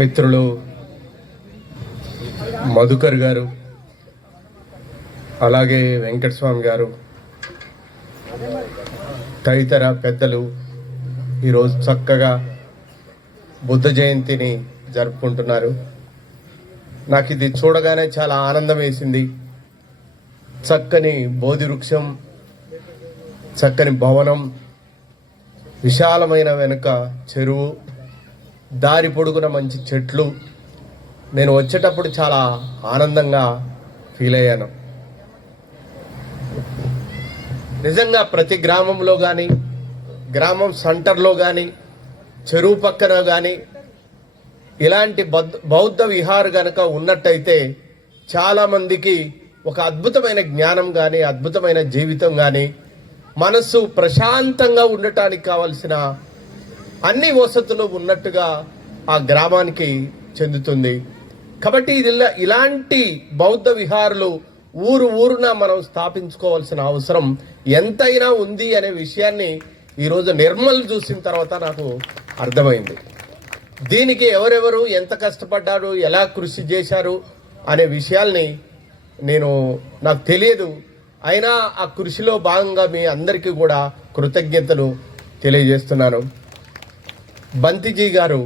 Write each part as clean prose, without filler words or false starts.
మిత్రులు మధుకర్ గారు, అలాగే వెంకటస్వామి గారు, తదితర పెద్దలు ఈరోజు చక్కగా బుద్ధ జయంతిని జరుపుకుంటున్నారు. నాకు ఇది చూడగానే చాలా ఆనందం వేసింది. చక్కని బోధి వృక్షం, చక్కని భవనం, విశాలమైన వెనుక చెరువు, దారి పొడుగున మంచి చెట్లు. నేను వచ్చేటప్పుడు చాలా ఆనందంగా ఫీల్ అయ్యాను. నిజంగా ప్రతి గ్రామంలో కానీ, గ్రామం సెంటర్లో కానీ, చెరువు పక్కన కానీ ఇలాంటి బౌద్ధ విహార్ గనక ఉన్నట్టయితే చాలామందికి ఒక అద్భుతమైన జ్ఞానం కానీ, అద్భుతమైన జీవితం కానీ, మనస్సు ప్రశాంతంగా ఉండటానికి కావలసిన అన్ని వసతులు ఉన్నట్టుగా ఆ గ్రామానికి చెందుతుంది. కాబట్టి ఇలాంటి బౌద్ధ విహారులు ఊరున మనం స్థాపించుకోవాల్సిన అవసరం ఎంతైనా ఉంది అనే విషయాన్ని ఈరోజు నిర్మల్ చూసిన తర్వాత నాకు అర్థమైంది. దీనికి ఎవరెవరు ఎంత కష్టపడ్డారు, ఎలా కృషి చేశారు అనే విషయాల్ని నాకు తెలియదు. అయినా ఆ కృషిలో భాగంగా మీ అందరికీ కూడా కృతజ్ఞతలు తెలియజేస్తున్నాను. బంతిజీ గారు,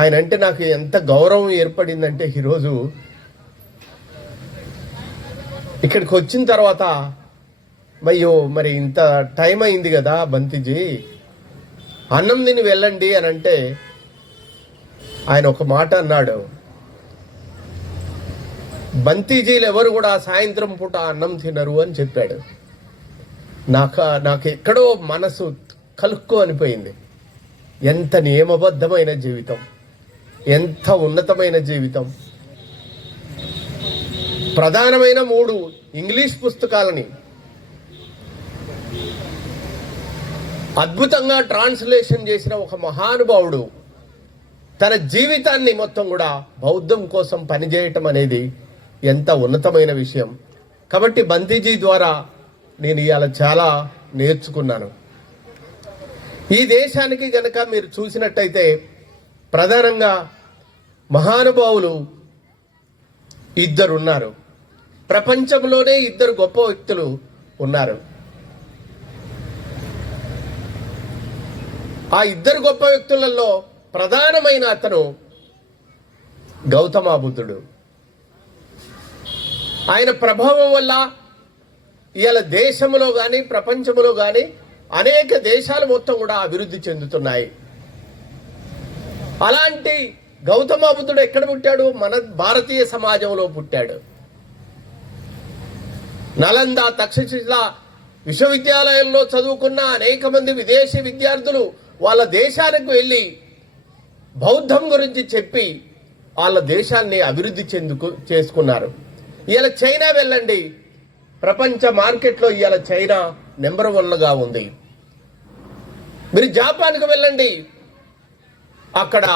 ఆయన అంటే నాకు ఎంత గౌరవం ఏర్పడిందంటే ఈరోజు ఇక్కడికి వచ్చిన తర్వాత మరి ఇంత టైం అయింది కదా బంతిజీ, అన్నం తిని వెళ్ళండి అని అంటే ఆయన ఒక మాట అన్నాడు, బంతిజీలు ఎవరు కూడా సాయంత్రం పూట అన్నం తినరు అని చెప్పాడు. నాకు ఎక్కడో మనసు కలుక్కో అనిపోయింది. ఎంత నియమబద్ధమైన జీవితం, ఎంత ఉన్నతమైన జీవితం. ప్రధానమైన 3 ఇంగ్లీష్ పుస్తకాలని అద్భుతంగా ట్రాన్స్లేషన్ చేసిన ఒక మహానుభావుడు తన జీవితాన్ని మొత్తం కూడా బౌద్ధం కోసం పనిచేయటం అనేది ఎంత ఉన్నతమైన విషయం. కాబట్టి బంతిజీ ద్వారా నేను ఇవాళ చాలా నేర్చుకున్నాను. ఈ దేశానికి గనక మీరు చూసినట్టయితే ప్రధానంగా మహానుభావులు 2 ఉన్నారు. ప్రపంచంలోనే 2 గొప్ప వ్యక్తులు ఉన్నారు. ఆ 2 గొప్ప వ్యక్తులలో ప్రధానమైన అతను గౌతమ బుద్ధుడు. ఆయన ప్రభావం వల్ల ఇవాళ దేశంలో కానీ, ప్రపంచంలో కానీ అనేక దేశాలు మొత్తం కూడా అభివృద్ధి చెందుతున్నాయి. అలాంటి గౌతమ బుద్ధుడు ఎక్కడ పుట్టాడు? మన భారతీయ సమాజంలో పుట్టాడు. నలంద, తక్షశిల విశ్వవిద్యాలయంలో చదువుకున్న అనేక మంది విదేశీ విద్యార్థులు వాళ్ళ దేశానికి వెళ్ళి బౌద్ధం గురించి చెప్పి వాళ్ళ దేశాన్ని అభివృద్ధి చేసుకున్నారు. ఇవాళ చైనా వెళ్ళండి, ప్రపంచ మార్కెట్లో ఇవాళ చైనా నెంబర్ 1గా ఉంది. మీరు జపాన్కి వెళ్ళండి, అక్కడ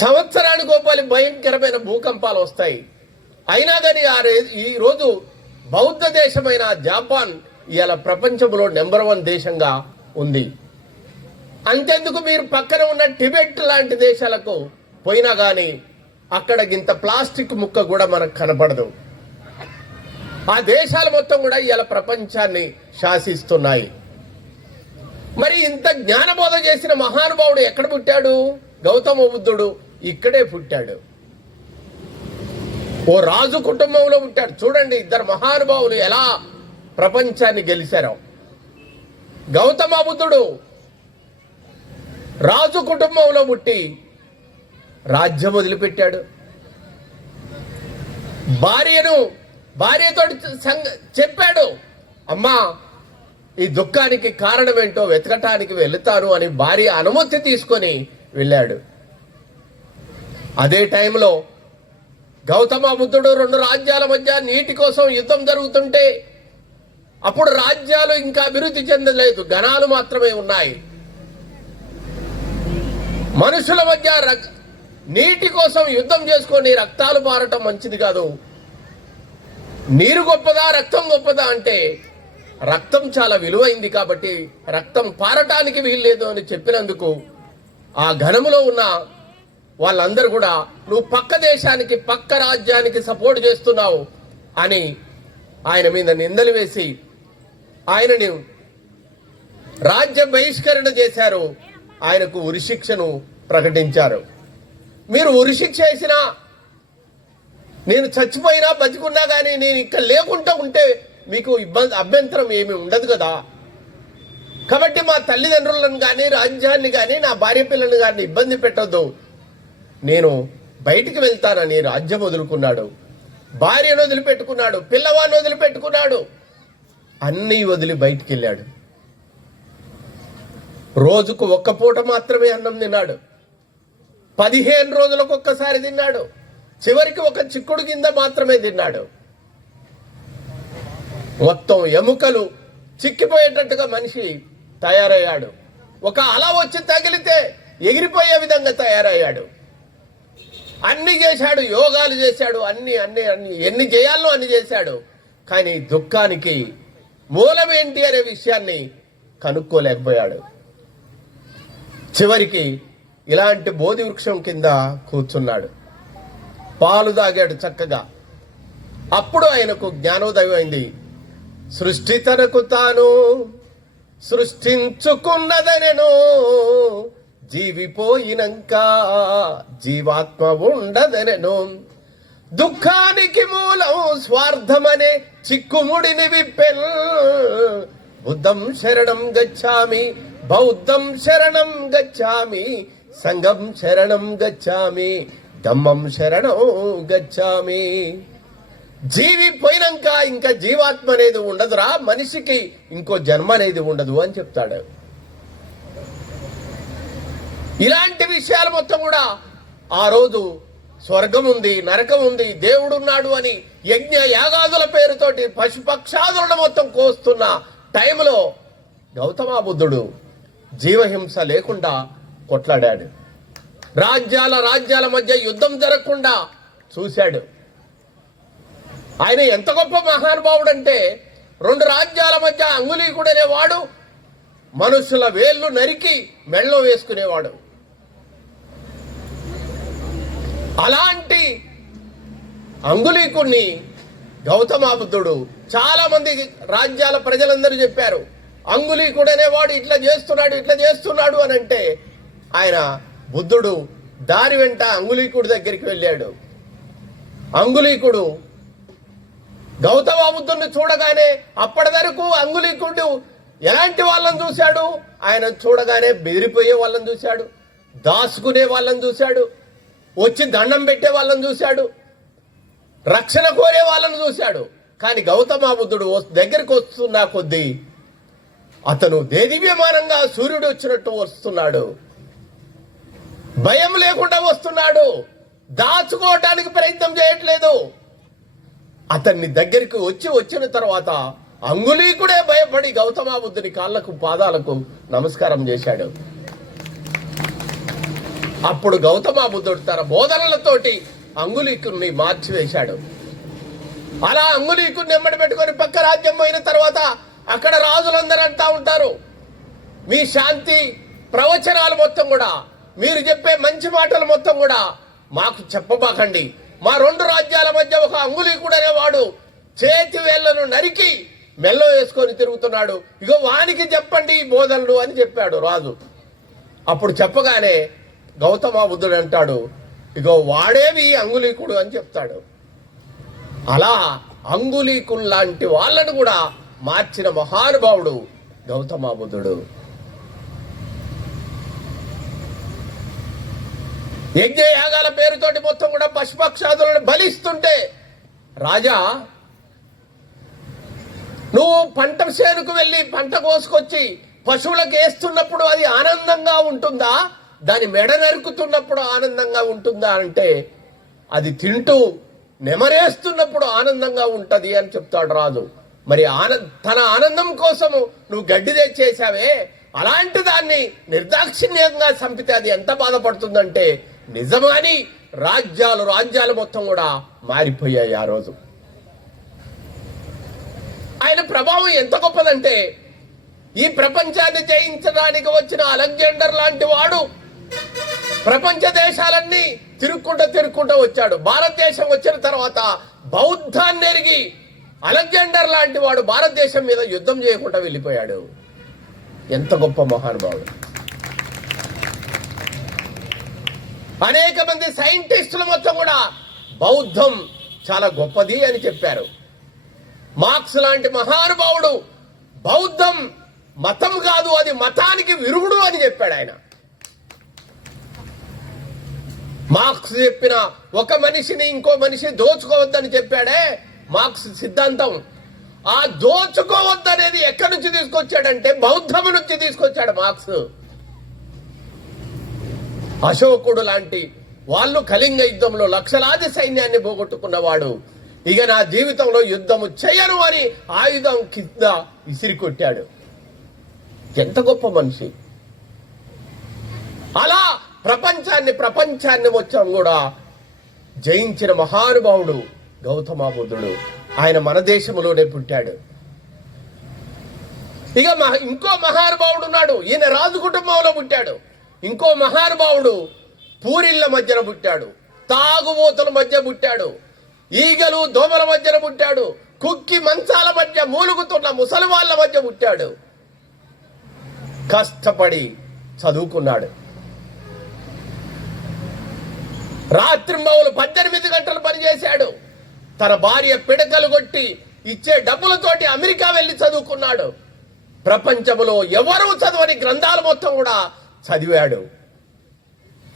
సంవత్సరానికి ఒకసారి భయంకరమైన భూకంపాలు వస్తాయి. అయినా కానీ ఈరోజు బౌద్ధ దేశమైన జపాన్ ఇవాళ ప్రపంచంలో నెంబర్ 1 దేశంగా ఉంది. అంతెందుకు, మీరు పక్కన ఉన్న టిబెట్ లాంటి దేశాలకు పోయినా కానీ అక్కడ ఇంత ప్లాస్టిక్ ముక్క కూడా మనకు కనపడదు. ఆ దేశాలు మొత్తం కూడా ఇవాళ ప్రపంచాన్ని శాసిస్తున్నాయి. మరి ఇంత జ్ఞానబోధ చేసిన మహానుభావుడు ఎక్కడ పుట్టాడు? గౌతమ బుద్ధుడు ఇక్కడే పుట్టాడు. ఓ రాజు కుటుంబంలో పుట్టాడు. చూడండి 2 మహానుభావులు ఎలా ప్రపంచాన్ని గెలిచారో. గౌతమ బుద్ధుడు రాజు కుటుంబంలో పుట్టి రాజ్యం వదిలిపెట్టాడు. భార్యతో చెప్పాడు, అమ్మా ఈ దుఃఖానికి కారణం ఏంటో వెతకటానికి వెళుతాను అని భార్య అనుమతి తీసుకొని వెళ్ళాడు. అదే టైంలో గౌతమ బుద్ధుడు 2 రాజ్యాల మధ్య నీటి కోసం యుద్ధం జరుగుతుంటే, అప్పుడు రాజ్యాలు ఇంకా అభివృద్ధి చెందలేదు, ఘనాలు మాత్రమే ఉన్నాయి. మనుషుల మధ్య నీటి కోసం యుద్ధం చేసుకొని రక్తాలు పారటం మంచిది కాదు. నీరు గొప్పదా, రక్తం గొప్పదా అంటే రక్తం చాలా విలువైంది కాబట్టి రక్తం పారటానికి వీల్లేదు అని చెప్పినందుకు ఆ ఘనములో ఉన్న వాళ్ళందరూ కూడా నువ్వు పక్క దేశానికి పక్క రాజ్యానికి సపోర్ట్ చేస్తున్నావు అని ఆయన మీద నిందలు వేసి ఆయనని రాజ్య బహిష్కరణ చేశారు. ఆయనకు ఉరిశిక్షను ప్రకటించారు. మీరు ఉరిశిక్ష వేసినా, నేను చచ్చిపోయినా బతికున్నా కానీ నేను ఇక్కడ లేకుండా ఉంటే మీకు అభ్యంతరం ఏమీ ఉండదు కదా. కాబట్టి మా తల్లిదండ్రులను కానీ రాజ్యాన్ని కానీ నా భార్య పిల్లలను కానీ ఇబ్బంది పెట్టొద్దు, నేను బయటికి వెళ్తానని రాజ్యం వదులుకున్నాడు. భార్యను వదిలిపెట్టుకున్నాడు, పిల్లవాడిని వదిలిపెట్టుకున్నాడు, అన్నీ వదిలి బయటికి వెళ్ళాడు. రోజుకు ఒక్క పూట మాత్రమే అన్నం తిన్నాడు. 15 రోజులకు ఒక్కసారి తిన్నాడు. చివరికి ఒక చిక్కుడు కింద మాత్రమే తిన్నాడు. మొత్తం ఎముకలు చిక్కిపోయేటట్టుగా మనిషి తయారయ్యాడు. ఒక అల వచ్చి తగిలితే ఎగిరిపోయే విధంగా తయారయ్యాడు. అన్ని చేశాడు, యోగాలు చేశాడు, అన్ని అన్ని అన్ని ఎన్ని చేయాలో అన్ని చేశాడు. కానీ దుఃఖానికి మూలం ఏంటి అనే విషయాన్ని కనుక్కోలేకపోయాడు. చివరికి ఇలాంటి బోధి వృక్షం కింద కూర్చున్నాడు. పాలు తాగాడు చక్కగా. అప్పుడు ఆయనకు జ్ఞానోదయం అయింది. సృష్టి తనకు తాను సృష్టించుకున్నదనెను, జీవిపోయినంక జీవాత్మ ఉండదనెను. దుఃఖానికి మూలం స్వార్థమనే చిక్కుముడిని విప్పెన్. బుద్ధం శరణం గచ్చామి, బౌద్ధం శరణం గచ్చామి, సంఘం శరణం గచ్చామి, ధమ్మం శరణం గచ్చామి. జీవి పోయినాక ఇంకా జీవాత్మ అనేది ఉండదురా, మనిషికి ఇంకో జన్మ అనేది ఉండదు అని చెప్తాడు. ఇలాంటి విషయాలు మొత్తం కూడా ఆ రోజు స్వర్గం ఉంది, నరకం ఉంది, దేవుడున్నాడు అని యజ్ఞ యాగాదుల పేరుతోటి పశుపక్షాదులను మొత్తం కోస్తున్న టైంలో గౌతమ బుద్ధుడు జీవహింస లేకుండా కొట్లాడాడు. రాజ్యాల మధ్య యుద్ధం జరగకుండా చూశాడు. ఆయన ఎంత గొప్ప మహానుభావుడు అంటే 2 రాజ్యాల మధ్య అంగుళీకుడు అనేవాడు మనుషుల వేళ్లు నరికి మెళ్ళో వేసుకునేవాడు. అలాంటి అంగుళీకుడిని గౌతమ బుద్ధుడు చాలా మంది రాజ్యాల ప్రజలందరూ చెప్పారు, అంగుళీకుడు అనేవాడు ఇట్లా చేస్తున్నాడు అని అంటే ఆయన బుద్ధుడు దారి వెంట అంగుళీకుడి దగ్గరికి వెళ్ళాడు. అంగుళీకుడు గౌతమ బుద్ధుడిని చూడగానే అప్పటి వరకు అంగుళీకుడు ఎలాంటి వాళ్ళని చూశాడు? ఆయన చూడగానే బెదిరిపోయే వాళ్ళని చూశాడు, దాచుకునే వాళ్ళని చూశాడు, వచ్చి దండం పెట్టే వాళ్ళని చూశాడు, రక్షణ కోరే వాళ్ళని చూశాడు. కానీ గౌతమ బుద్ధుడు దగ్గరికి వస్తున్న కొద్దీ అతను దేదీప్యమానంగా సూర్యుడు వచ్చినట్టు వస్తున్నాడు, భయం లేకుండా వస్తున్నాడు, దాచుకోవటానికి ప్రయత్నం చేయట్లేదు. అతన్ని దగ్గరికి వచ్చిన తర్వాత అంగుళీకుడే భయపడి గౌతమ బుద్ధుని కాళ్లకు పాదాలకు నమస్కారం చేశాడు. అప్పుడు గౌతమ బుద్ధుడు తన బోధనలతోటి అంగుళీకుడిని మార్చివేశాడు. అలా అంగుళీకుడిని ఎమ్మడి పెట్టుకొని పక్క రాజ్యం పోయిన తర్వాత అక్కడ రాజులందరూ అంటా ఉంటారు, మీ శాంతి ప్రవచనాలు మొత్తం కూడా, మీరు చెప్పే మంచి మాటలు మొత్తం కూడా మాకు చెప్పబాకండి. మా 2 రాజ్యాల మధ్య ఒక అంగుళీకుడు అనేవాడు చేతి వేళ్లను నరికి మెల్లో వేసుకొని తిరుగుతున్నాడు, ఇగో వానికి చెప్పండి ఈ బోధనలు అని చెప్పాడు రాజు. అప్పుడు చెప్పగానే గౌతమ బుద్ధుడు అంటాడు, ఇగో వాడేవి అంగుళీకుడు అని చెప్తాడు. అలా అంగుళీకులు లాంటి వాళ్ళను కూడా మార్చిన మహానుభావుడు గౌతమ బుద్ధుడు. యజ్ఞయాగాల పేరుతోటి మొత్తం కూడా పశుపక్షాదులను బలిస్తుంటే, రాజా నువ్వు పంట చేనుకు వెళ్ళి పంట కోసుకొచ్చి పశువులకు వేస్తున్నప్పుడు అది ఆనందంగా ఉంటుందా, దాని మెడ నరుకుతున్నప్పుడు ఆనందంగా ఉంటుందా అంటే అది తింటూ నెమరేస్తున్నప్పుడు ఆనందంగా ఉంటది అని చెప్తాడు రాజు. మరి తన ఆనందం కోసము నువ్వు గడ్డి తెచ్చేసావే, అలాంటి దాన్ని నిర్దాక్షిణ్యంగా చంపితే అది ఎంత బాధపడుతుందంటే నిజమని రాజ్యాలు మొత్తం కూడా మారిపోయాయి ఆ రోజు. ఆయన ప్రభావం ఎంత గొప్పదంటే ఈ ప్రపంచాన్ని జయించడానికి వచ్చిన అలెగ్జాండర్ లాంటి వాడు ప్రపంచ దేశాలన్నీ తిరుక్కుంటూ వచ్చాడు. భారతదేశం వచ్చిన తర్వాత బౌద్ధాన్ని ఎరిగి అలెగ్జాండర్ లాంటి వాడు భారతదేశం మీద యుద్ధం చేయకుండా వెళ్ళిపోయాడు. ఎంత గొప్ప మహానుభావుడు. అనేక మంది సైంటిస్టులు మొత్తం కూడా బౌద్ధం చాలా గొప్పది అని చెప్పారు. మార్క్స్ లాంటి మహానుభావుడు బౌద్ధం మతం కాదు, అది మతానికి విరుగుడు అని చెప్పాడు ఆయన. మార్క్స్ చెప్పిన ఒక మనిషిని ఇంకో మనిషి దోచుకోవద్దని చెప్పాడే మార్క్స్ సిద్ధాంతం. ఆ దోచుకోవద్దనేది ఎక్కడి నుంచి తీసుకొచ్చాడంటే బౌద్ధం నుంచి తీసుకొచ్చాడు మార్క్స్. అశోకుడు లాంటి వాళ్ళు కళింగ యుద్ధంలో లక్షలాది సైన్యాన్ని పోగొట్టుకున్నవాడు ఇక నా జీవితంలో యుద్ధము చేయను అని ఆయుధం కింద విసిరి కొట్టాడు. ఎంత గొప్ప మనిషి. అలా ప్రపంచాన్ని మొత్తం కూడా జయించిన మహానుభావుడు గౌతమ బుద్ధుడు. ఆయన మన దేశంలోనే పుట్టాడు. ఇక ఇంకో మహానుభావుడు ఉన్నాడు. ఈయన రాజు కుటుంబంలో పుట్టాడు. ఇంకో మహానుభావుడు పూరిళ్ల మధ్యన పుట్టాడు, తాగుబోతుల మధ్య పుట్టాడు, ఈగలు దోమల మధ్యన పుట్టాడు, కుక్కి మంచాల మధ్య మూలుగుతున్న ముసలి వాళ్ళ మధ్య పుట్టాడు. కష్టపడి చదువుకున్నాడు. రాత్రింబవులు 18 గంటలు పనిచేశాడు. తన భార్య పిడకలు కొట్టి ఇచ్చే డబ్బులతోటి అమెరికా వెళ్లి చదువుకున్నాడు. ప్రపంచంలో ఎవరూ చదవని గ్రంథాలు మొత్తం కూడా చదివాడు.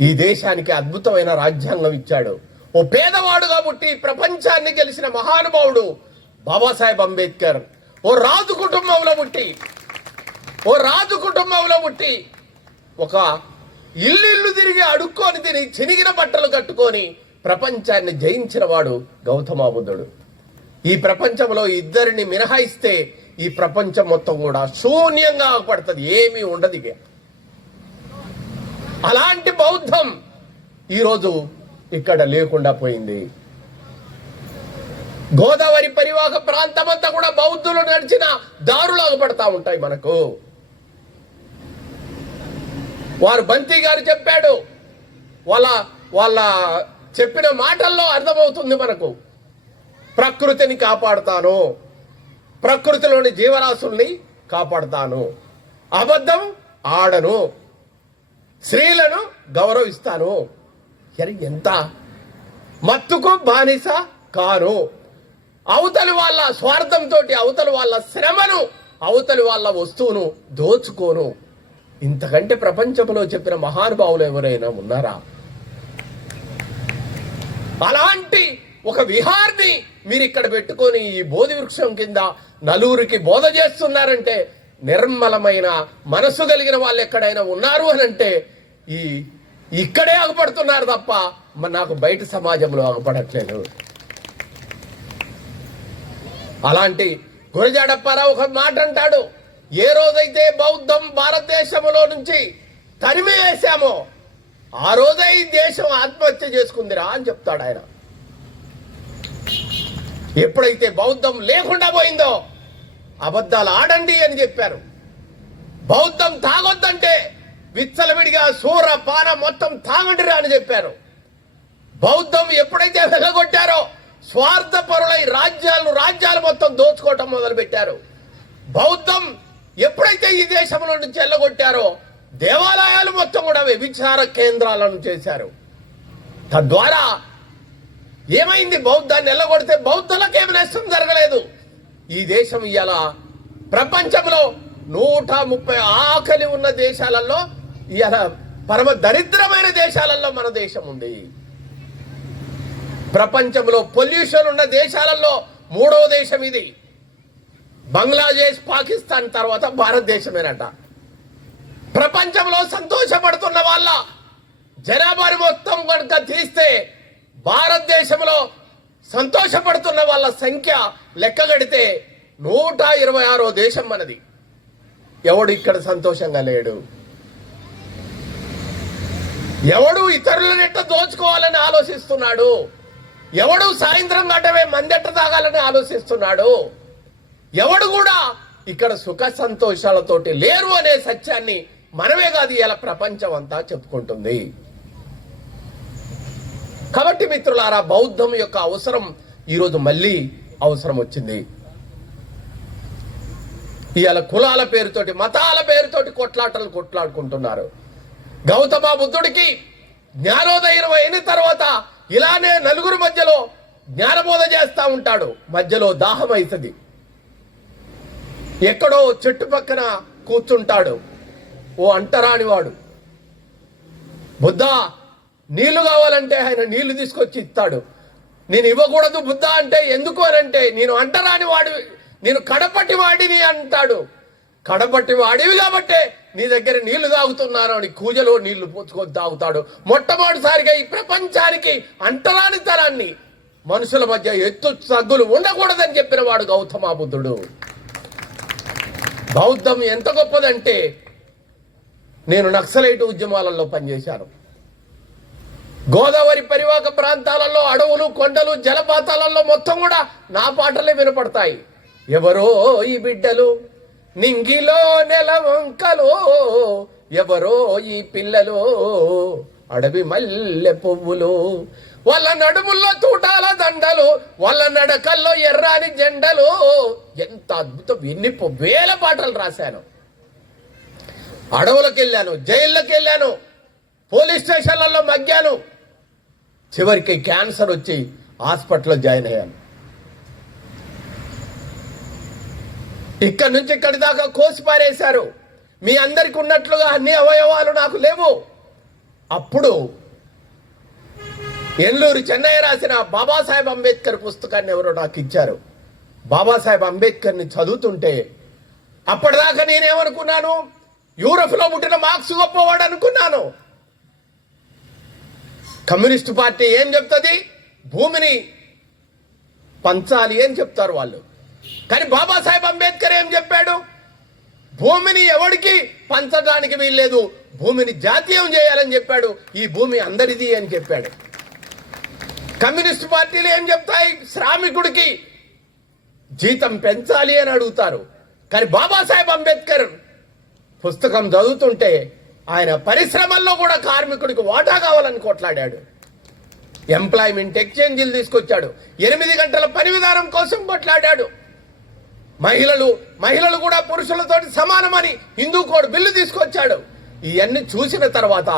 ఈ దేశానికి అద్భుతమైన రాజ్యాంగం ఇచ్చాడు. ఓ పేదవాడుగా పుట్టి ప్రపంచాన్ని గెలిచిన మహానుభావుడు బాబాసాహెబ్ అంబేద్కర్. ఓ రాజు కుటుంబంలో పుట్టి ఒక ఇల్లు తిరిగి అడుక్కొని తిని చినిగిన బట్టలు కట్టుకొని ప్రపంచాన్ని జయించిన వాడు గౌతమ బుద్ధుడు. ఈ ప్రపంచంలో ఇద్దరిని మినహాయిస్తే ఈ ప్రపంచం మొత్తం కూడా శూన్యంగా పడుతుంది, ఏమీ ఉండదు. అలాంటి బౌద్ధం ఈరోజు ఇక్కడ లేకుండా పోయింది. గోదావరి పరివాహక ప్రాంతం అంతా కూడా బౌద్ధులు నడిచిన దారులాగా పడతా ఉంటాయి మనకు. వారు బంతి గారు చెప్పాడు, వాళ్ళ చెప్పిన మాటల్లో అర్థమవుతుంది మనకు. ప్రకృతిని కాపాడుతాను, ప్రకృతిలోని జీవరాశుల్ని కాపాడుతాను, అబద్ధం ఆడను, స్త్రీలను గౌరవిస్తాను, ఎంత మత్తుకు బానిస కాను, అవతలి వాళ్ళ స్వార్థంతో అవతలి వాళ్ళ శ్రమను అవతలి వాళ్ళ వస్తువును దోచుకోను. ఇంతకంటే ప్రపంచంలో చెప్పిన మహానుభావులు ఎవరైనా ఉన్నారా? అలాంటి ఒక విహార్ని మీరు ఇక్కడ పెట్టుకొని ఈ బోధి వృక్షం కింద నలుగురికి బోధ చేస్తున్నారంటే, నిర్మలమైన మనసు కలిగిన వాళ్ళు ఎక్కడైనా ఉన్నారు అని అంటే ఇక్కడే ఆగపడుతున్నారు తప్ప నాకు బయట సమాజంలో ఆగపడట్లేదు. అలాంటి గురజాడప్పారావు ఒక మాట అంటాడు, ఏ రోజైతే బౌద్ధం భారతదేశంలో నుంచి తరిమివేశామో ఆ రోజే ఈ దేశం ఆత్మహత్య చేసుకుందిరా అని చెప్తాడు ఆయన. ఎప్పుడైతే బౌద్ధం లేకుండా పోయిందో అబద్ధాలు ఆడండి అని చెప్పారు. బౌద్ధం తాగొద్దంటే విచ్చలవిడిగా సూర పాన మొత్తం తాగండిరా అని చెప్పారు. బౌద్ధం ఎప్పుడైతే వెళ్ళగొట్టారో స్వార్థపరులై రాజ్యాలు మొత్తం దోచుకోవటం మొదలు పెట్టారు. బౌద్ధం ఎప్పుడైతే ఈ దేశంలో నుంచి వెళ్ళగొట్టారో దేవాలయాలు మొత్తం కూడా వ్యభిచార కేంద్రాలను చేశారు. తద్వారా ఏమైంది? బౌద్ధాన్ని వెళ్ళగొడితే బౌద్ధులకేమి నష్టం జరగలేదు. ఈ దేశం ఇవాళ ప్రపంచంలో 130 ఆకలి ఉన్న దేశాలలో ఇవాళ పరమ దరిద్రమైన దేశాలలో మన దేశం ఉంది. ప్రపంచంలో పొల్యూషన్ ఉన్న దేశాలలో 3వ దేశం ఇది. బంగ్లాదేశ్, పాకిస్తాన్ తర్వాత భారతదేశమేనట. ప్రపంచంలో సంతోషపడుతున్న వాళ్ళ జనాభాని మొత్తం కనుక తీస్తే భారతదేశంలో సంతోషపడుతున్న వాళ్ళ సంఖ్య లెక్కగడితే 126వ దేశం మనది. ఎవడు ఇక్కడ సంతోషంగా లేడు. ఎవడు ఇతరులను ఎట్ట దోచుకోవాలని ఆలోచిస్తున్నాడు. ఎవడు సాయంత్రం గంటవే మందెట్ట తాగాలని ఆలోచిస్తున్నాడు. ఎవడు కూడా ఇక్కడ సుఖ సంతోషాలతోటి లేరు అనే సత్యాన్ని మనమే కాదు ఇలా ప్రపంచం అంతా చెప్పుకుంటుంది. కాబట్టి మిత్రులారా, బౌద్ధం యొక్క అవసరం ఈరోజు మళ్ళీ అవసరం వచ్చింది. ఇవాళ కులాల పేరుతోటి, మతాల పేరుతోటి కొట్లాడుకుంటున్నారు. గౌతమ బుద్ధుడికి జ్ఞానోదయం అయిన తర్వాత ఇలానే నలుగురు మధ్యలో జ్ఞానబోధ చేస్తూ ఉంటాడు. మధ్యలో దాహం అవుతుంది, ఎక్కడో చెట్టు పక్కన కూర్చుంటాడు ఓ అంటరానివాడు. బుద్ధ నీళ్లు కావాలంటే ఆయన నీళ్లు తీసుకొచ్చి ఇస్తాడు. నేను ఇవ్వకూడదు బుద్ధ అంటే ఎందుకు అనంటే, నేను అంటరాని వాడి, నేను కడపట్టి వాడిని అంటాడు. కడపట్టి వాడివి కాబట్టే నీ దగ్గర నీళ్లు తాగుతున్నాను అని కూజలో నీళ్లు పోసుకొని తాగుతాడు. మొట్టమొదటిసారిగా ఈ ప్రపంచానికి అంటరాని తరాన్ని, మనుషుల మధ్య ఎత్తు తగ్గులు ఉండకూడదని చెప్పిన వాడు గౌతమ బుద్ధుడు. బౌద్ధం ఎంత గొప్పదంటే, నేను నక్సలైట్ ఉద్యమాలలో పనిచేశాను. గోదావరి పరివాహక ప్రాంతాలలో అడవులు, కొండలు, జలపాతాలలో మొత్తం కూడా నా పాటలే వినపడతాయి. ఎవరో ఈ బిడ్డలు నింగిలో నెలవంకలో, ఎవరో ఈ పిల్లలు అడవి మల్లె పువ్వులు, వాళ్ళ నడుముల్లో తూటాల దండలు, వాళ్ళ నడకల్లో ఎర్రాని జెండలు. ఎంత అద్భుతం! ఎన్ని వేల పాటలు రాశాను. అడవులకు వెళ్ళాను, జైళ్ళకి వెళ్ళాను, పోలీస్ స్టేషన్లలో మగ్గాను. చివరికి క్యాన్సర్ వచ్చి హాస్పిటల్లో జాయిన్ అయ్యాను. ఇక్కడి నుంచి ఇక్కడి దాకా కోసి పారేశారు. మీ అందరికి ఉన్నట్లుగా అన్ని అవయవాలు నాకు లేవు. అప్పుడు ఎల్లూరు చెన్నయ్య రాసిన బాబాసాహెబ్ అంబేద్కర్ పుస్తకాన్ని ఎవరో నాకు ఇచ్చారు. బాబాసాహెబ్ అంబేద్కర్ని చదువుతుంటే అప్పటిదాకా నేనేమనుకున్నాను, యూరప్లో పుట్టిన మార్క్స్ గొప్పవాడు అనుకున్నాను. కమ్యూనిస్టు పార్టీ ఏం చెప్తుంది, భూమిని పంచాలి అని చెప్తారు వాళ్ళు. కానీ బాబాసాహెబ్ అంబేద్కర్ ఏం చెప్పాడు, భూమిని ఎవరికి పంచడానికి వీల్లేదు, భూమిని జాతీయం చేయాలని చెప్పాడు. ఈ భూమి అందరిది అని చెప్పాడు. కమ్యూనిస్టు పార్టీలు ఏం చెప్తాయి, శ్రామికుడికి జీతం పెంచాలి అని అడుగుతారు. కానీ బాబాసాహెబ్ అంబేద్కర్ పుస్తకం చదువుతుంటే ఆయన పరిశ్రమల్లో కూడా కార్మికుడికి వాటా కావాలని కొట్లాడాడు. ఎంప్లాయ్మెంట్ ఎక్స్చేంజీలు తీసుకొచ్చాడు. 8 గంటల పని విధానం కోసం కొట్లాడాడు. మహిళలు కూడా పురుషులతోటి సమానమని హిందూ కోడ్ బిల్లు తీసుకొచ్చాడు. ఇవన్నీ చూసిన తర్వాత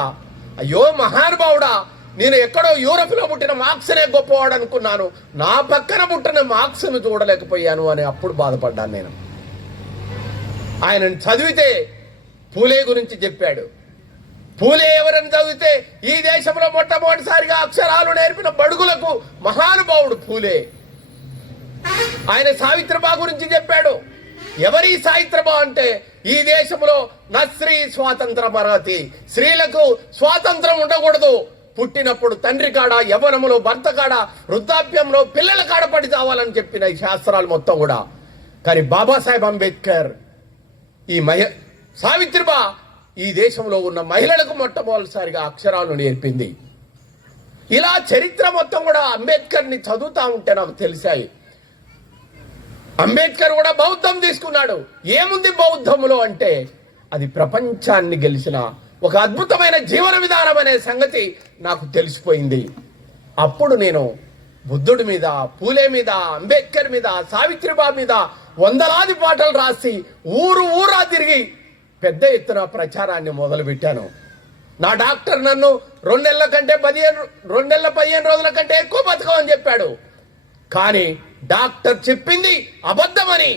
అయ్యో మహానుభావుడా, నేను ఎక్కడో యూరప్లో పుట్టిన మార్క్స్నే గొప్పవాడు అనుకున్నాను, నా పక్కన పుట్టిన మార్క్స్ను చూడలేకపోయాను అని అప్పుడు బాధపడ్డాను నేను. ఆయనను చదివితే పూలే గురించి చెప్పాడు. పూలే ఎవరని చదివితే ఈ దేశంలో మొట్టమొదటిసారిగా అక్షరాలు నేర్పిన బడుగులకు మహానుభావుడు పూలే. ఆయన సావిత్రిబా గురించి చెప్పాడు. ఎవరి సావిత్రిబా అంటే, ఈ దేశంలో నస్త్రీ స్వాతంత్ర మరాఠీ, స్త్రీలకు స్వాతంత్రం ఉండకూడదు, పుట్టినప్పుడు తండ్రి కాడ, యవ్వనములో భర్త కాడ, వృద్ధాప్యంలో పిల్లల కాడ పడి చావాలని చెప్పిన ఈ శాస్త్రాలు మొత్తం కూడా. కానీ బాబాసాహెబ్ అంబేద్కర్ సావిత్రిబా ఈ దేశంలో ఉన్న మహిళలకు మొట్టమొదటిసారిగా అక్షరాలు నేర్పింది. ఇలా చరిత్ర మొత్తం కూడా అంబేద్కర్ని చదువుతా ఉంటే నాకు తెలిసాయి. అంబేద్కర్ కూడా బౌద్ధం తీసుకున్నాడు. ఏముంది బౌద్ధములో అంటే, అది ప్రపంచాన్ని గెలిచిన ఒక అద్భుతమైన జీవన విధానం అనే సంగతి నాకు తెలిసిపోయింది. అప్పుడు నేను బుద్ధుడి మీద, పూలే మీద, అంబేద్కర్ మీద, సావిత్రిబా మీద వందలాది పాటలు రాసి ఊరా తిరిగి పెద్ద ఎత్తున ప్రచారాన్ని మొదలుపెట్టాను. నా డాక్టర్ నన్ను 2 నెలల కంటే 15 రోజుల కంటే ఎక్కువ బతకమని చెప్పాడు. కానీ డాక్టర్ చెప్పింది అబద్ధమని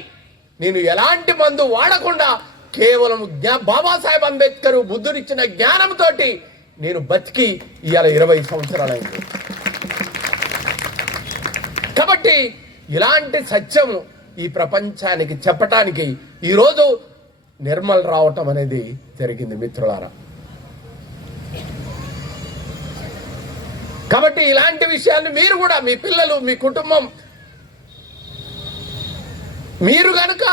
నేను ఎలాంటి మందు వాడకుండా కేవలం బాబాసాహెబ్ అంబేద్కర్ బుద్ధుడిచ్చిన జ్ఞానంతో నేను బతికి ఇవాళ 20 సంవత్సరాలైంది. కాబట్టి ఇలాంటి సత్యము ఈ ప్రపంచానికి చెప్పటానికి ఈరోజు నిర్మల్ రావటం అనేది జరిగింది మిత్రులారా. కాబట్టి ఇలాంటి విషయాన్ని మీరు కూడా, మీ పిల్లలు, మీ కుటుంబం, మీరు గనుక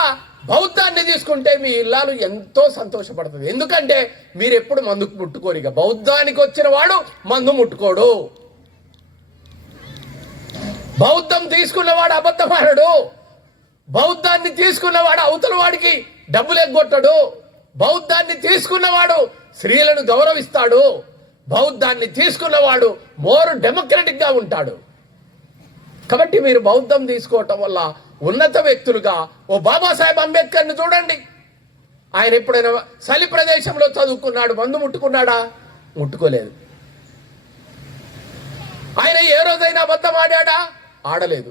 బౌద్ధాన్ని తీసుకుంటే మీ ఇల్లాలు ఎంతో సంతోషపడుతుంది. ఎందుకంటే మీరు ఎప్పుడు మందుకు ముట్టుకోరు. ఇక బౌద్ధానికి వచ్చిన వాడు మందు ముట్టుకోడు. బౌద్ధం తీసుకున్నవాడు అబద్ధమానడు. బౌద్ధాన్ని తీసుకున్నవాడు అవతల వాడికి డబ్బులు ఎగ్గొట్టడు. బౌద్ధాన్ని తీసుకున్నవాడు స్త్రీలను గౌరవిస్తాడు, బౌద్ధాన్ని తీసుకున్నవాడు మోర్ డెమోక్రటిక్ గా ఉంటాడు. కాబట్టి మీరు బౌద్ధం తీసుకోవటం వల్ల ఉన్నత వ్యక్తులుగా ఓ బాబాసాహెబ్ అంబేద్కర్ని చూడండి. ఆయన ఎప్పుడైనా చలి ప్రదేశంలో చదువుకున్నాడు, మందు ముట్టుకున్నాడా? ముట్టుకోలేదు. ఆయన ఏ రోజైనా అబద్ధం ఆడాడా? ఆడలేదు.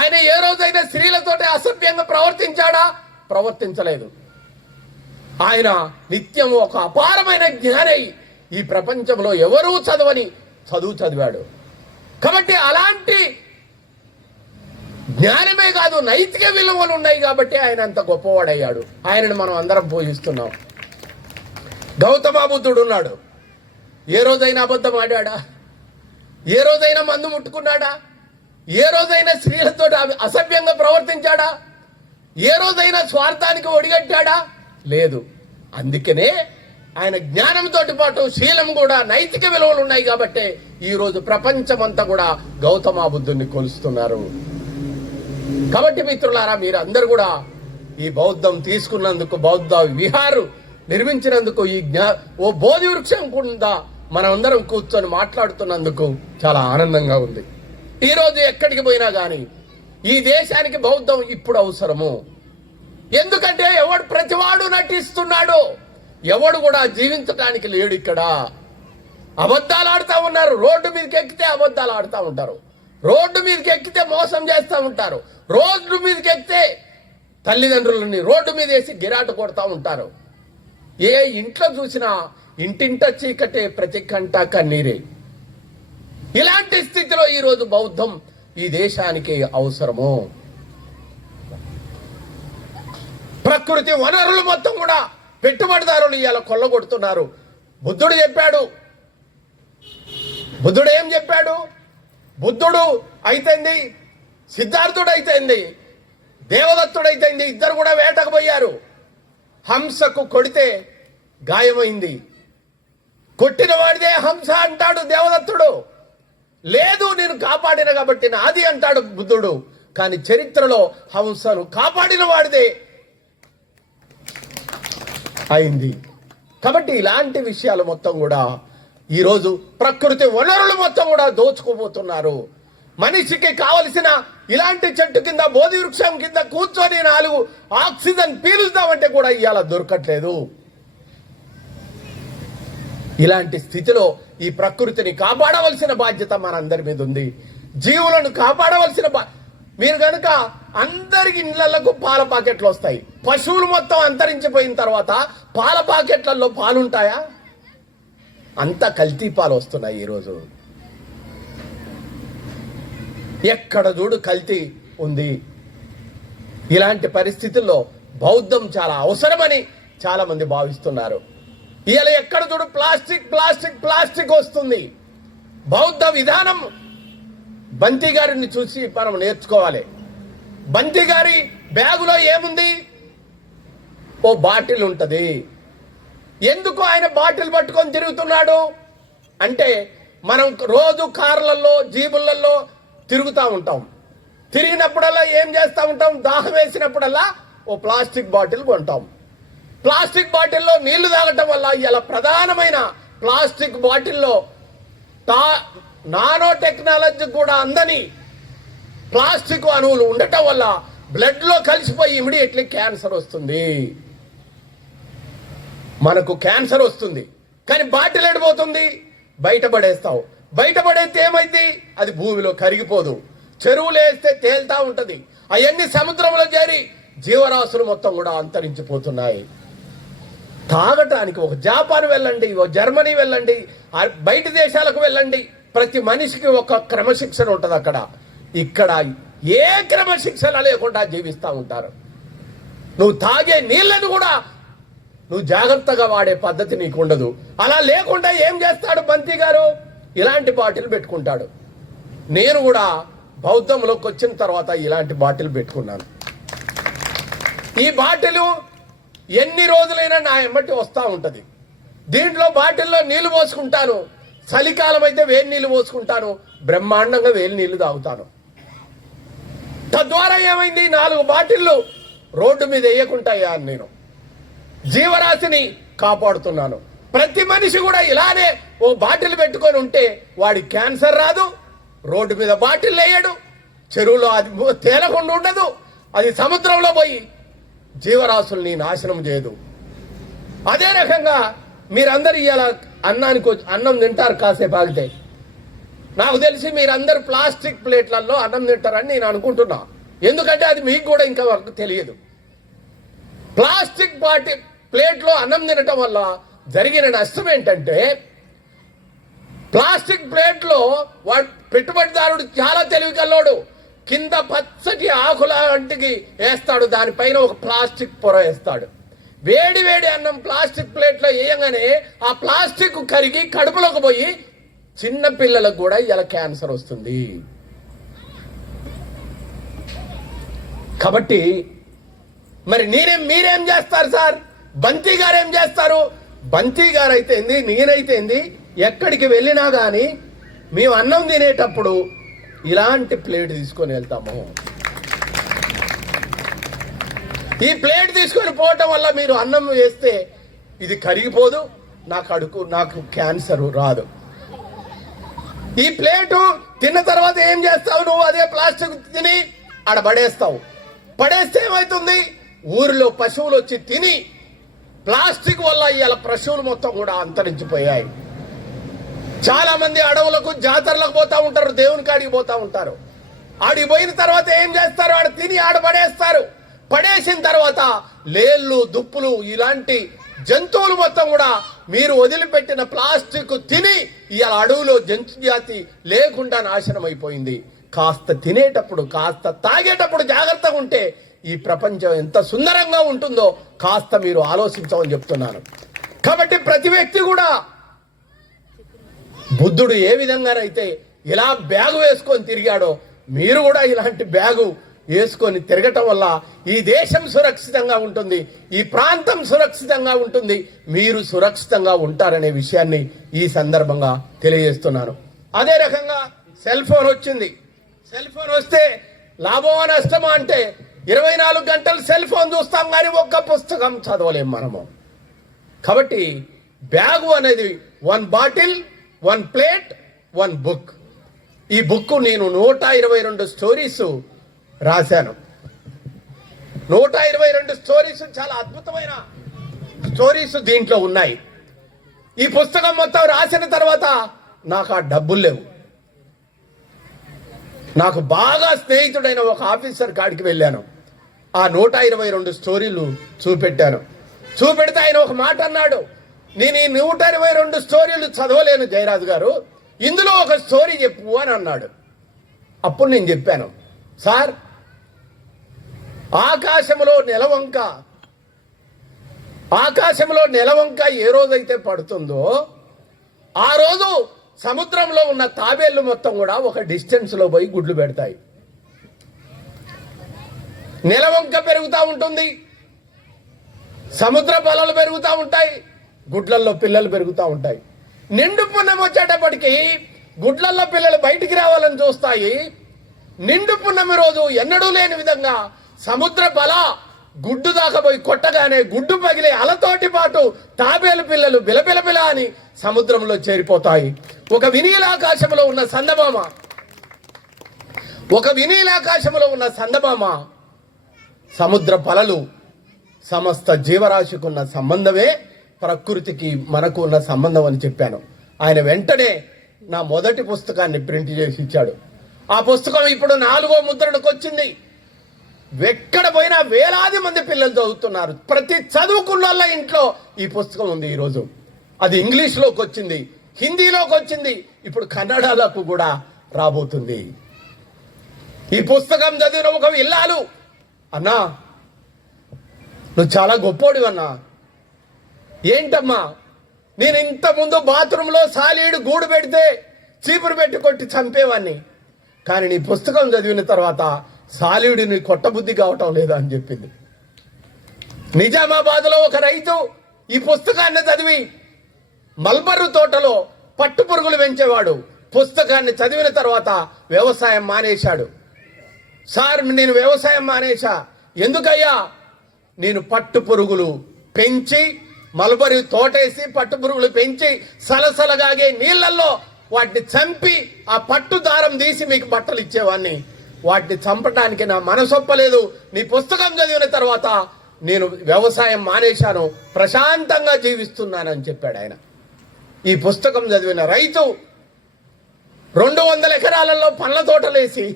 ఆయన ఏ రోజైనా స్త్రీలతోటి అసభ్యంగా ప్రవర్తించాడా? ప్రవర్తించలేదు. ఆయన నిత్యం ఒక అపారమైన జ్ఞాని, ఈ ప్రపంచంలో ఎవరూ చదవని చదువు చదివాడు. కాబట్టి అలాంటి జ్ఞానమే కాదు, నైతిక విలువలు ఉన్నాయి కాబట్టి ఆయన అంత గొప్పవాడయ్యాడు. ఆయనను మనం అందరం పూజిస్తున్నాం. గౌతమ బుద్ధుడు ఉన్నాడు. ఏ రోజైనా అబద్ధం ఆడాడా? ఏ రోజైనా మందు ముట్టుకున్నాడా? ఏ రోజైనా స్త్రీలతో అసభ్యంగా ప్రవర్తించాడా? ఏ రోజైనా స్వార్థానికి ఒడిగట్టాడా? లేదు. అందుకనే ఆయన జ్ఞానంతో పాటు శీలం కూడా, నైతిక విలువలు ఉన్నాయి కాబట్టి ఈరోజు ప్రపంచమంతా కూడా గౌతమ బుద్ధుడిని కొలుస్తున్నారు. కాబట్టి మిత్రులారా, మీరు అందరు కూడా ఈ బౌద్ధం తీసుకున్నందుకు, బౌద్ధ విహారు నిర్మించినందుకు, ఓ బోధి వృక్షం కింద మనం అందరం కూర్చొని మాట్లాడుతున్నందుకు చాలా ఆనందంగా ఉంది. ఈరోజు ఎక్కడికి పోయినా కానీ ఈ దేశానికి బౌద్ధం ఇప్పుడు అవసరము. ఎందుకంటే ప్రతివాడు నటిస్తున్నాడు, ఎవడు కూడా జీవించడానికి లేడు. ఇక్కడ అబద్ధాలు ఆడుతూ ఉన్నారు. రోడ్డు మీదకి ఎక్కితే అబద్ధాలు ఆడుతూ ఉంటారు, రోడ్డు మీదకి ఎక్కితే మోసం చేస్తూ ఉంటారు, రోడ్డు మీదకి ఎక్కితే తల్లిదండ్రులని రోడ్డు మీద వేసి గిరాట కొడతా ఉంటారు. ఏ ఇంట్లో చూసినా ఇంటింట చీకటే, ప్రతి కంట కన్నీరే. ఇలాంటి స్థితిలో ఈరోజు బౌద్ధం ఈ దేశానికి అవసరము. ప్రకృతి వనరులు మొత్తం కూడా పెట్టుబడిదారులు ఇవాళ కొల్లగొడుతున్నారు. బుద్ధుడు చెప్పాడు. బుద్ధుడు ఏం చెప్పాడు? బుద్ధుడు అయితేంది, సిద్ధార్థుడు అయితేంది, దేవదత్తుడు అయితేంది, ఇద్దరు కూడా వేటకు పోయారు. హంసకు కొడితే గాయమైంది. కొట్టిన వాడిదే హంస అంటాడు దేవదత్తుడు. లేదు, నేను కాపాడిన కాబట్టి నాది అంటాడు బుద్ధుడు. కానీ చరిత్రలో హంసను కాపాడిన వాడిదే అయింది. కాబట్టి ఇలాంటి విషయాలు మొత్తం కూడా ఈరోజు ప్రకృతి వనరులు మొత్తం కూడా దోచుకోబోతున్నారు. మనిషికి కావలసిన ఇలాంటి చెట్టు కింద, బోధి వృక్షం కింద కూర్చొని 4 ఆక్సిజన్ పీలుద్దామంటే కూడా ఇవాళ దొరకట్లేదు. ఇలాంటి స్థితిలో ఈ ప్రకృతిని కాపాడవలసిన బాధ్యత మనందరి మీద ఉంది. జీవులను కాపాడవలసిన మీరు కనుక అందరికి ఇళ్లకు పాల పాకెట్లు వస్తాయి. పశువులు మొత్తం అంతరించిపోయిన తర్వాత పాల పాకెట్లలో పాలుంటాయా? అంత కల్తీ పాలు వస్తున్నాయి. ఈరోజు ఎక్కడ చూడు కల్తీ ఉంది. ఇలాంటి పరిస్థితుల్లో బౌద్ధం చాలా అవసరమని చాలా మంది భావిస్తున్నారు. ఇలా ఎక్కడ చూడు ప్లాస్టిక్ ప్లాస్టిక్ ప్లాస్టిక్ వస్తుంది. బౌద్ధ విధానం బంతి గారిని చూసి మనం నేర్చుకోవాలి. బంతి గారి బ్యాగులో ఏముంది? ఓ బాటిల్ ఉంటుంది. ఎందుకు ఆయన బాటిల్ పట్టుకొని తిరుగుతున్నాడు అంటే, మనం రోజు కార్లలో, జీబులలో తిరుగుతూ ఉంటాం. తిరిగినప్పుడల్లా ఏం చేస్తూ ఉంటాం? దాహం వేసినప్పుడల్లా ఓ ప్లాస్టిక్ బాటిల్ కొంటాం. ప్లాస్టిక్ బాటిల్లో నీళ్లు తాగటం వల్ల ఇలా ప్రధానమైన ప్లాస్టిక్ బాటిల్లో నానో టెక్నాలజీ కూడా అందని ప్లాస్టిక్ అణువులు ఉండటం వల్ల బ్లడ్లో కలిసిపోయి ఇమీడియట్లీ క్యాన్సర్ వస్తుంది. మనకు క్యాన్సర్ వస్తుంది. కానీ బాటిల్ ఎడిపోతుంది, బయటపడేస్తావు. బయటపడేస్తే ఏమైంది? అది భూమిలో కరిగిపోదు. చెరువులు వేస్తే తేలుతా ఉంటుంది. అవన్నీ సముద్రంలో చేరి జీవరాశులు మొత్తం కూడా అంతరించిపోతున్నాయి. తాగటానికి ఒక జపాన్ వెళ్ళండి, ఒక జర్మనీ వెళ్ళండి, బయట దేశాలకు వెళ్ళండి, ప్రతి మనిషికి ఒక క్రమశిక్షణ ఉంటుంది అక్కడ. ఇక్కడ ఏ క్రమశిక్షణ లేకుండా జీవిస్తూ ఉంటారు. నువ్వు తాగే నీళ్లను కూడా నువ్వు జాగ్రత్తగా వాడే పద్ధతి నీకు ఉండదు. అలా లేకుండా ఏం చేస్తాడు బంతి గారు? ఇలాంటి బాటిల్ పెట్టుకుంటాడు. నేను కూడా బౌద్ధంలోకి వచ్చిన తర్వాత ఇలాంటి బాటిల్ పెట్టుకున్నాను. ఈ బాటిల్ ఎన్ని రోజులైనా నా ఎమ్మటి వస్తూ ఉంటుంది. దీంట్లో బాటిల్లో నీళ్లు పోసుకుంటాను. చలికాలం అయితే వేడి నీళ్లు పోసుకుంటాను. బ్రహ్మాండంగా వేడి నీళ్లు తాగుతాను. తద్వారా ఏమైంది? 4 బాటిళ్ళు రోడ్డు మీద వేయకుంటాయా నేను. జీవరాశిని కాపాడుతున్నాను. ప్రతి మనిషి కూడా ఇలానే ఓ బాటిల్ పెట్టుకొని ఉంటే వాడి క్యాన్సర్ రాదు, రోడ్డు మీద బాటిల్ వేయడు, చెరువులో అది తేలకుండా ఉండదు, అది సముద్రంలో పోయి జీవరాశుల్ని నాశనం చేయదు. అదే రకంగా మీరందరూ ఇలా అన్నం తింటారు, కాసేపు ఆగితే నాకు తెలిసి మీరందరూ ప్లాస్టిక్ ప్లేట్లలో అన్నం తింటారని నేను అనుకుంటున్నా. ఎందుకంటే అది మీకు కూడా ఇంకా వరకు తెలియదు. ప్లాస్టిక్ ప్లేట్లో అన్నం తినటం వల్ల జరిగిన నష్టం ఏంటంటే, ప్లాస్టిక్ ప్లేట్లో వాడు పెట్టుబడిదారుడు చాలా తెలివి కల్లోడు, కింద పచ్చటి ఆకుల వంటికి వేస్తాడు, దానిపైన ఒక ప్లాస్టిక్ పొర వేస్తాడు. వేడి వేడి అన్నం ప్లాస్టిక్ ప్లేట్లో వేయగానే ఆ ప్లాస్టిక్ కరిగి కడుపులోకి పోయి చిన్న పిల్లలకు కూడా ఇలా క్యాన్సర్ వస్తుంది. కాబట్టి మరి మీరేం చేస్తారు సార్? బంతి గారు ఏం చేస్తారు? బంతి గారు అయితే ఏంది, నేనైతే ఏంది, ఎక్కడికి వెళ్ళినా కానీ మేము అన్నం తినేటప్పుడు ఇలాంటి ప్లేట్ తీసుకొని వెళ్తాము. ఈ ప్లేట్ తీసుకొని పోవటం వల్ల మీరు అన్నం వేస్తే ఇది కరిగిపోదు, నాకు క్యాన్సర్ రాదు. ఈ ప్లేటు తిన్న తర్వాత ఏం చేస్తావు నువ్వు? అదే ప్లాస్టిక్ తిని ఆడ పడేస్తావు. పడేస్తే ఏమవుతుంది? ఊరిలో పశువులు వచ్చి తిని ప్లాస్టిక్ వల్ల ఇవాళ పశువులు మొత్తం కూడా అంతరించిపోయాయి. చాలా మంది అడవులకు జాతరలకు పోతా ఉంటారు, దేవుని కాడికి పోతా ఉంటారు. ఆడికి పోయిన తర్వాత ఏం చేస్తారు? ఆడ తిని ఆడ పడేస్తారు. పడేసిన తర్వాత లేళ్ళు, దుప్పులు ఇలాంటి జంతువులు మొత్తం కూడా మీరు వదిలిపెట్టిన ప్లాస్టిక్ తిని ఇవాళ అడవులో జంతు జాతి లేకుండా నాశనం అయిపోయింది. కాస్త తినేటప్పుడు, కాస్త తాగేటప్పుడు జాగ్రత్తగా ఉంటే ఈ ప్రపంచం ఎంత సుందరంగా ఉంటుందో కాస్త మీరు ఆలోచించమని చెప్తున్నాను. కాబట్టి ప్రతి వ్యక్తి కూడా బుద్ధుడు ఏ విధంగానైతే ఇలా బ్యాగు వేసుకొని తిరిగాడో మీరు కూడా ఇలాంటి బ్యాగు వేసుకొని తిరగటం వల్ల ఈ దేశం సురక్షితంగా ఉంటుంది, ఈ ప్రాంతం సురక్షితంగా ఉంటుంది, మీరు సురక్షితంగా ఉంటారనే విషయాన్ని ఈ సందర్భంగా తెలియజేస్తున్నాను. అదే రకంగా సెల్ ఫోన్ వచ్చింది. సెల్ ఫోన్ వస్తే లాభమా నష్టమా అంటే 24 గంటలు సెల్ ఫోన్ చూస్తాం కానీ ఒక్క పుస్తకం చదవలేం మనము. కాబట్టి బ్యాగు అనేది 1 బాటిల్, 1 ప్లేట్, 1 బుక్. ఈ బుక్ నేను 122 స్టోరీస్ రాశాను. 122 స్టోరీస్, చాలా అద్భుతమైన స్టోరీస్ దీంట్లో ఉన్నాయి. ఈ పుస్తకం మొత్తం రాసిన తర్వాత నాకు ఆ డబ్బులు లేవు. నాకు బాగా స్నేహితుడైన ఒక ఆఫీసర్ కాడికి వెళ్ళాను. ఆ 122 స్టోరీలు చూపెట్టాను. చూపెడితే ఆయన ఒక మాట అన్నాడు, నేను ఈ 122 స్టోరీలు చదవలేను జయరాజు గారు, ఇందులో ఒక స్టోరీ చెప్పు అని అన్నాడు. అప్పుడు నేను చెప్పాను, సార్ ఆకాశంలో నెలవంక ఏ రోజైతే పడుతుందో ఆ రోజు సముద్రంలో ఉన్న తాబేళ్లు మొత్తం కూడా ఒక డిస్టెన్స్లో పోయి గుడ్లు పెడతాయి. నెలవంక పెరుగుతూ ఉంటుంది, సముద్ర పొలాలు పెరుగుతూ ఉంటాయి, గుడ్లల్లో పిల్లలు పెరుగుతూ ఉంటాయి. నిండు పున్నమి వచ్చేటప్పటికి గుడ్లల్లో పిల్లలు బయటికి రావాలని చూస్తాయి. నిండు పున్నమి రోజు ఎన్నడూ లేని విధంగా సముద్ర బల గుడ్డు దాకా పోయి కొట్టగానే గుడ్డు పగిలే అలతోటి పాటు తాబేలు పిల్లలు బిలబిలబిల అని సముద్రంలో చేరిపోతాయి. ఒక వినీలాకాశంలో ఉన్న సందమామ సముద్ర పలలు సమస్త జీవరాశికి ఉన్న సంబంధమే ప్రకృతికి మనకు ఉన్న సంబంధం అని చెప్పాను. ఆయన వెంటనే నా మొదటి పుస్తకాన్ని ప్రింట్ చేసి ఇచ్చాడు. ఆ పుస్తకం ఇప్పుడు 4వ ముద్రణకు వచ్చింది. ఎక్కడ పోయినా వేలాది మంది పిల్లలు చదువుతున్నారు. ప్రతి చదువుకున్న ఇంట్లో ఈ పుస్తకం ఉంది. ఈరోజు అది ఇంగ్లీష్లోకి వచ్చింది, హిందీలోకి వచ్చింది, ఇప్పుడు కన్నడలోకి కూడా రాబోతుంది. ఈ పుస్తకం చదివిన ఒక ఇల్లాలు, అన్నా నువ్వు చాలా గొప్పోడివి అన్నా. ఏంటమ్మా, నేను ఇంతకుముందు బాత్రూంలో సాలీడు గూడు పెడితే చీపురు పెట్టి కొట్టి చంపేవాడిని, కానీ నీ పుస్తకం చదివిన తర్వాత సాలీడుని కొట్టబుద్ధి కావటం లేదా అని చెప్పింది. నిజామాబాద్లో ఒక రైతు ఈ పుస్తకాన్ని చదివి మల్బరు తోటలో పట్టు పురుగులు పెంచేవాడు. పుస్తకాన్ని చదివిన తర్వాత వ్యవసాయం మానేశాడు. సార్ నేను వ్యవసాయం మానేశా, ఎందుకయ్యా? నేను పట్టు పురుగులు పెంచి మల్బరీ తోటేసి పట్టుపురుగులు పెంచి సలసలగాగే నీళ్లలో వాటిని చంపి ఆ పట్టు దారం తీసి మీకు బట్టలు ఇచ్చేవాడిని. వాటిని చంపడానికి నా మనసొప్పలేదు. నీ పుస్తకం చదివిన తర్వాత నేను వ్యవసాయం మానేశాను, ప్రశాంతంగా జీవిస్తున్నానని చెప్పాడు ఆయన. ఈ పుస్తకం చదివిన రైతు 200 ఎకరాలలో పండ్ల తోటలేసి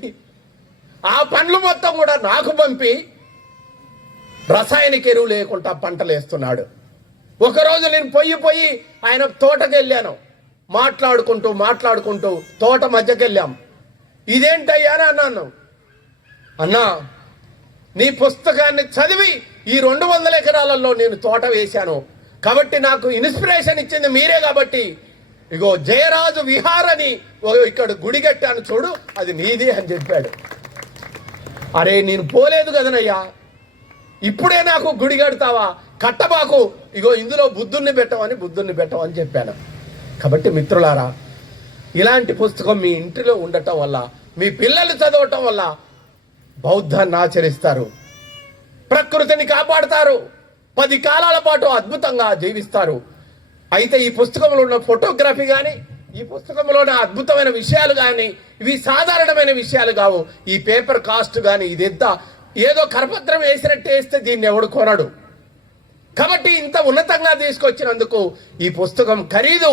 ఆ పండ్లు మొత్తం కూడా నాకు పంపి రసాయనిక ఎరువు లేకుండా పంటలు వేస్తున్నాడు. ఒకరోజు నేను పోయి ఆయన తోటకి వెళ్ళాను. మాట్లాడుకుంటూ తోట మధ్యకి వెళ్ళాం. ఇదేంటయ్యా అన్నాను. అన్నా, నీ పుస్తకాన్ని చదివి ఈ 200 ఎకరాలలో నేను తోట వేశాను కాబట్టి నాకు ఇన్స్పిరేషన్ ఇచ్చింది మీరే కాబట్టి ఇగో జయరాజు విహార్ అని ఇక్కడ గుడి కట్టాను చూడు, అది నీది అని చెప్పాడు. అరే నేను పోలేదు కదనయ్యా, ఇప్పుడే నాకు గుడి కడతావా, కట్టబాకు, ఇగో ఇందులో బుద్ధుణ్ణి పెట్టమని చెప్పాను. కాబట్టి మిత్రులారా, ఇలాంటి పుస్తకం మీ ఇంటిలో ఉండటం వల్ల, మీ పిల్లలు చదవటం వల్ల బౌద్ధాన్ని ఆచరిస్తారు, ప్రకృతిని కాపాడుతారు, 10 కాలాల పాటు అద్భుతంగా జీవిస్తారు. అయితే ఈ పుస్తకంలో ఉన్న ఫోటోగ్రఫీ కానీ, ఈ పుస్తకంలో ఉన్న అద్భుతమైన విషయాలు కానీ ఇవి సాధారణమైన విషయాలు కావు. ఈ పేపర్ కాస్ట్ కానీ ఇదంతా ఏదో కరపత్రం వేసినట్టు వేస్తే దీన్ని ఎవడు కొనడు. కాబట్టి ఇంత ఉన్నతంగా తీసుకొచ్చినందుకు ఈ పుస్తకం ఖరీదు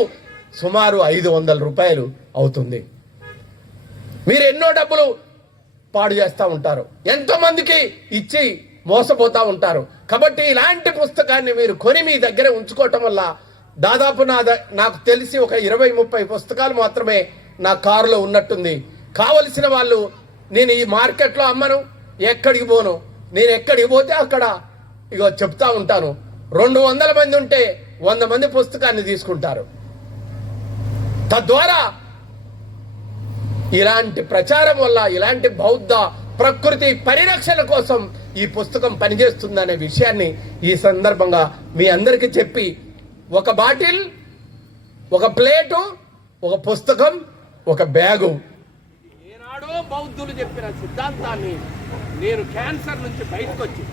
సుమారు 500 రూపాయలు అవుతుంది. మీరు ఎన్నో డబ్బులు పాడు చేస్తూ ఉంటారు, ఎంతో మందికి ఇచ్చి మోసపోతూ ఉంటారు. కాబట్టి ఇలాంటి పుస్తకాన్ని మీరు కొని మీ దగ్గర ఉంచుకోవటం వల్ల దాదాపు నాకు తెలిసి ఒక 20-30 పుస్తకాలు మాత్రమే నా కారులో ఉన్నట్టుంది. కావలసిన వాళ్ళు, నేను ఈ మార్కెట్లో అమ్మను, ఎక్కడికి పోను, నేను ఎక్కడికి పోతే అక్కడ ఇగో చెప్తా ఉంటాను. 200 మంది ఉంటే 100 మంది పుస్తకాన్ని తీసుకుంటారు. తద్వారా ఇలాంటి ప్రచారం వల్ల, ఇలాంటి బౌద్ధ ప్రకృతి పరిరక్షణ కోసం ఈ పుస్తకం పనిచేస్తుందనే విషయాన్ని ఈ సందర్భంగా మీ అందరికీ చెప్పి, ఒక బాటిల్, ఒక ప్లేటు, ఒక పుస్తకం, ఒక బ్యాగు, ఏనాడో బౌద్ధులు చెప్పిన సిద్ధాంతాన్ని నేను క్యాన్సర్ నుంచి బయటకు వచ్చి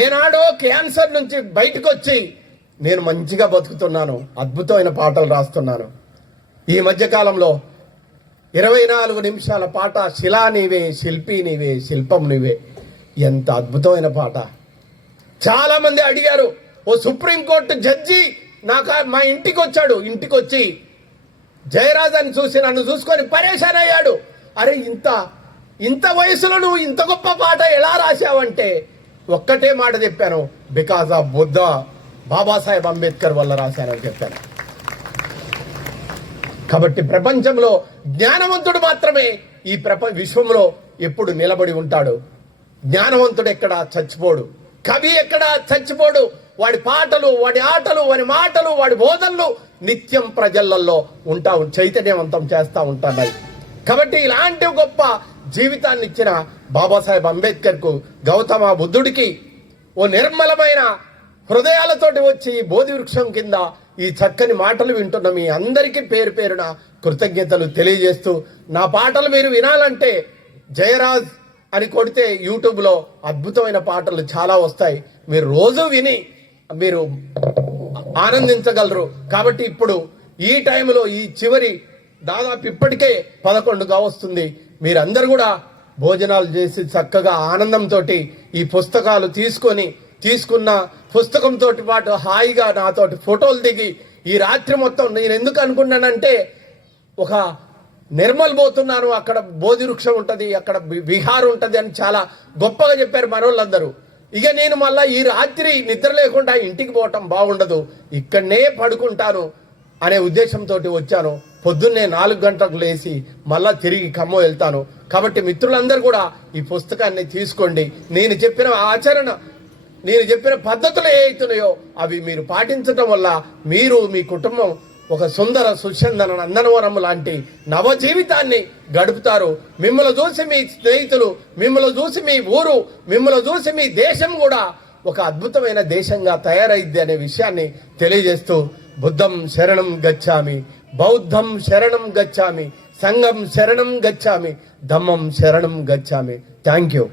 ఏనాడో క్యాన్సర్ నుంచి బయటకు వచ్చి నేను మంచిగా బతుకుతున్నాను, అద్భుతమైన పాటలు రాస్తున్నాను. ఈ మధ్యకాలంలో 24 నిమిషాల పాట, శిలా నీవే, శిల్పి నీవే, శిల్పం నీవే. ఎంత అద్భుతమైన పాట. చాలా మంది అడిగారు, ఓ సుప్రీంకోర్టు జడ్జి మా ఇంటికి వచ్చాడు. ఇంటికి వచ్చి జయరాజ్ అని చూసి నన్ను చూసుకొని పరేషాన్ అయ్యాడు. అరే ఇంత వయసులో నువ్వు ఇంత గొప్ప పాట ఎలా రాశావంటే ఒక్కటే మాట చెప్పాను, బికాజ్ ఆఫ్ బుద్ధ, బాబాసాహెబ్ అంబేద్కర్ వల్ల రాశానని చెప్పాను. కాబట్టి ప్రపంచంలో జ్ఞానవంతుడు మాత్రమే ఈ విశ్వంలో ఎప్పుడు నిలబడి ఉంటాడు. జ్ఞానవంతుడు ఎక్కడ చచ్చిపోడు, కవి ఎక్కడ చచ్చిపోడు. వాడి పాటలు, వాడి ఆటలు, వాడి మాటలు, వాడి బోధనలు నిత్యం ప్రజలలో చైతన్యవంతం చేస్తూ ఉంటున్నాయి. కాబట్టి ఇలాంటి గొప్ప జీవితాన్ని ఇచ్చిన బాబాసాహెబ్ అంబేద్కర్కు, గౌతమ బుద్ధుడికి ఓ నిర్మలమైన హృదయాలతోటి వచ్చి బోధి వృక్షం కింద ఈ చక్కని మాటలు వింటున్న మీ అందరికీ పేరు పేరున కృతజ్ఞతలు తెలియజేస్తూ, నా పాటలు మీరు వినాలంటే జయరాజ్ అని కొడితే యూట్యూబ్లో అద్భుతమైన పాటలు చాలా వస్తాయి. మీరు రోజు విని మీరు ఆనందించగలరు. కాబట్టి ఇప్పుడు ఈ టైంలో, ఈ చివరి దాదాపు ఇప్పటికే 11గా వస్తుంది, మీరందరూ కూడా భోజనాలు చేసి చక్కగా ఆనందంతో ఈ పుస్తకాలు తీసుకున్న పుస్తకంతో పాటు హాయిగా నాతోటి ఫోటోలు దిగి ఈ రాత్రి మొత్తం నేను ఎందుకు అనుకున్నానంటే, ఒక నిర్మల్ పోతున్నాను, అక్కడ బోధి వృక్షం ఉంటుంది, అక్కడ విహార్ ఉంటుంది అని చాలా గొప్పగా చెప్పారు మనోళ్ళందరూ. ఇక నేను మళ్ళీ ఈ రాత్రి నిద్ర లేకుండా ఇంటికి పోవటం బాగుండదు, ఇక్కడనే పడుకుంటాను అనే ఉద్దేశంతో వచ్చాను. పొద్దున్నే 4 గంటలకు లేచి మళ్ళా తిరిగి ఖమ్మం వెళ్తాను. కాబట్టి మిత్రులందరూ కూడా ఈ పుస్తకాన్ని తీసుకోండి. నేను చెప్పిన పద్ధతులు ఏవైతున్నాయో అవి మీరు పాటించడం వల్ల మీరు, మీ కుటుంబం ఒక సుందర సుచందన నందనవనం లాంటి నవ జీవితాన్ని గడుపుతారు. మిమ్మల్ని చూసి మీ స్నేహితులు, మిమ్మల్ని చూసి మీ ఊరు, మిమ్మల్ని చూసి మీ దేశం కూడా ఒక అద్భుతమైన దేశంగా తయారైద్ది అనే విషయాన్ని తెలియజేస్తూ, బుద్ధం శరణం గచ్చామి, బౌద్ధం శరణం గచ్చామి, సంఘం శరణం గచ్చామి, ధమ్మం శరణం గచ్చామి. Thank you.